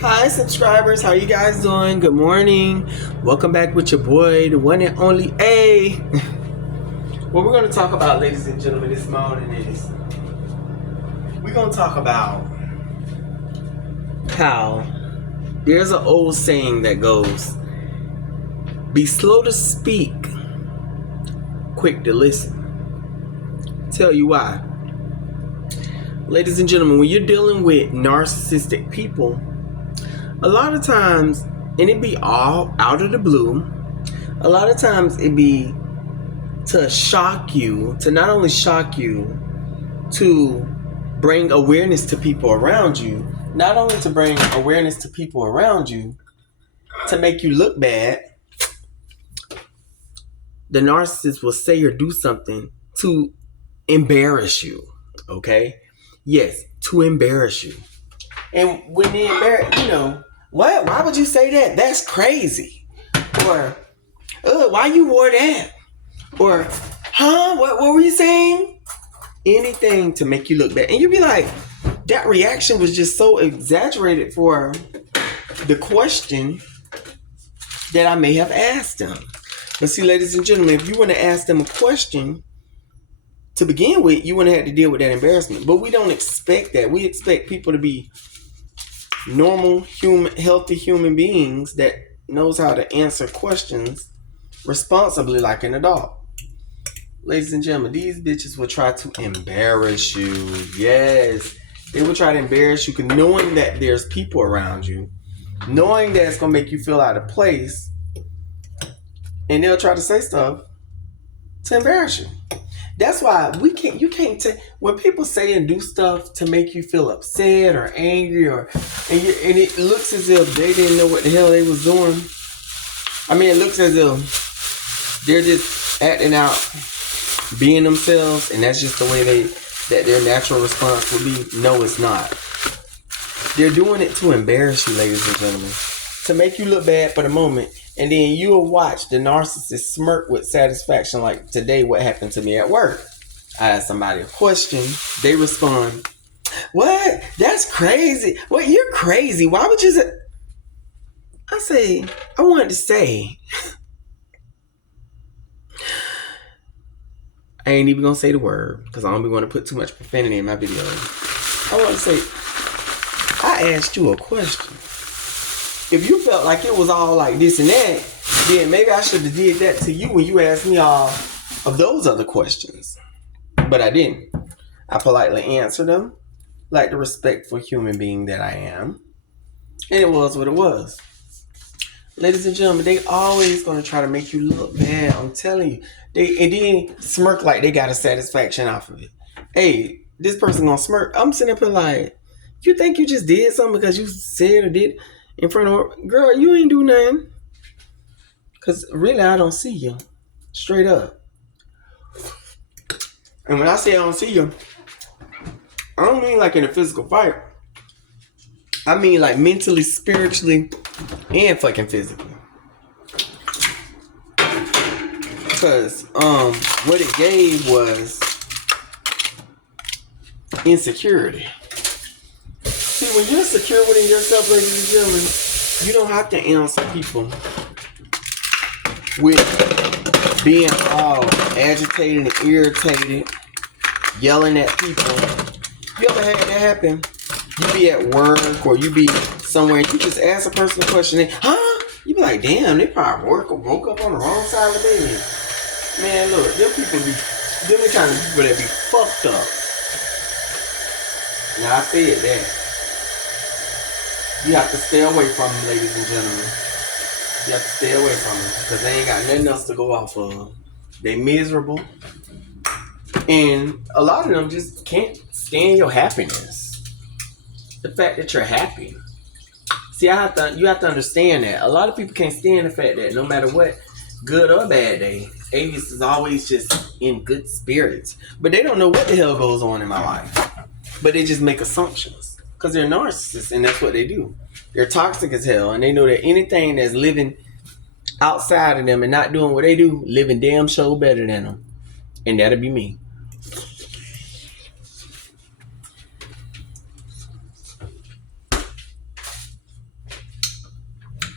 Hi, subscribers. How you guys doing? Good morning. Welcome back with your boy, the one and only A. What we're going to talk about, ladies and gentlemen, this morning is we're going to talk about how there's an old saying that goes, be slow to speak, quick to listen. Tell you why. Ladies and gentlemen, when you're dealing with narcissistic people, a lot of times, and it be all out of the blue, a lot of times it be to shock you, to not only shock you, to bring awareness to people around you, not only to bring awareness to people around you, to make you look bad. The narcissist will say or do something to embarrass you, okay? Yes, to embarrass you. And when they embarrass, what? Why would you say that? That's crazy. Or, why you wore that? Or, what were you saying? Anything to make you look bad. And you'd be like, that reaction was just so exaggerated for the question that I may have asked them. But see, ladies and gentlemen, if you want to ask them a question to begin with, you wouldn't have to deal with that embarrassment. But we don't expect that. We expect people to be normal, healthy human beings that knows how to answer questions responsibly like an adult. Ladies and gentlemen, these bitches will try to embarrass you. Yes, they will try to embarrass you, knowing that there's people around you, knowing that it's going to make you feel out of place, and they'll try to say stuff to embarrass you. That's why you can't when people say and do stuff to make you feel upset or angry, and it looks as if they didn't know what the hell they was doing. I mean, it looks as if they're just acting out, being themselves, and that's just the way that their natural response would be. No, it's not. They're doing it to embarrass you, ladies and gentlemen, to make you look bad for the moment. And then you'll watch the narcissist smirk with satisfaction, like today, what happened to me at work. I asked somebody a question. They respond, what? That's crazy. What? You're crazy. Why would you say? I say, I wanted to say, I ain't even going to say the word because I don't be want to put too much profanity in my video. I want to say, I asked you a question. If you felt like it was all like this and that, then maybe I should have did that to you when you asked me all of those other questions. But I didn't. I politely answered them like the respectful human being that I am. And it was what it was. Ladies and gentlemen, they always going to try to make you look bad. I'm telling you. And then smirk like they got a satisfaction off of it. Hey, this person going to smirk. I'm sitting up here like, you think you just did something because you said or did in front of her? Girl, you ain't do nothing. Because really, I don't see you. Straight up. And when I say I don't see you, I don't mean like in a physical fight. I mean like mentally, spiritually, and fucking physically. Because what it gave was insecurity. See, when you're secure within yourself, ladies and gentlemen, you don't have to answer people with being all agitated and irritated, yelling at people. You ever had that happen? You be at work or you be somewhere and you just ask a person a question and, you be like, damn, they probably woke up on the wrong side of the bed. Man, look, them the kind of people that be fucked up. Now I said that. You have to stay away from them, ladies and gentlemen. You have to stay away from them because they ain't got nothing else to go off of. They miserable. And a lot of them just can't stand your happiness. The fact that you're happy. See, you have to understand that. A lot of people can't stand the fact that no matter what, good or bad day, Avis is always just in good spirits. But they don't know what the hell goes on in my life. But they just make assumptions. Because they're narcissists, and that's what they do. They're toxic as hell, and they know that anything that's living outside of them and not doing what they do, living damn show better than them. And that'll be me.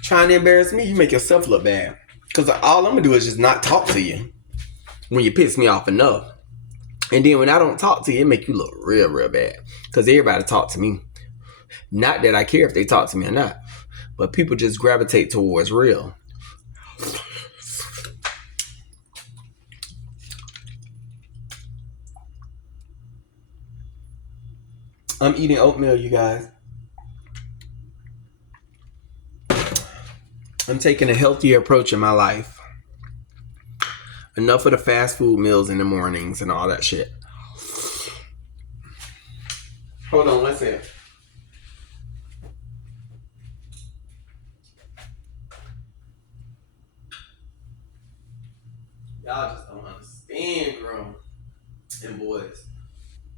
trying to embarrass me, you make yourself look bad. Because all I'm going to do is just not talk to you when you piss me off enough. And then when I don't talk to you, it make you look real, real bad. Because everybody talk to me. Not that I care if they talk to me or not. But people just gravitate towards real. I'm eating oatmeal, you guys. I'm taking a healthier approach in my life. Enough of the fast food meals in the mornings and all that shit. Hold on, one second. Y'all just don't understand, girl and boys.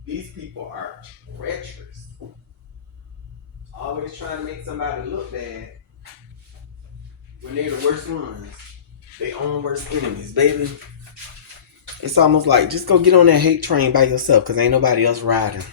These people are treacherous. Always trying to make somebody look bad when they're the worst ones. They own worst enemies, baby. It's almost like just go get on that hate train by yourself because ain't nobody else riding.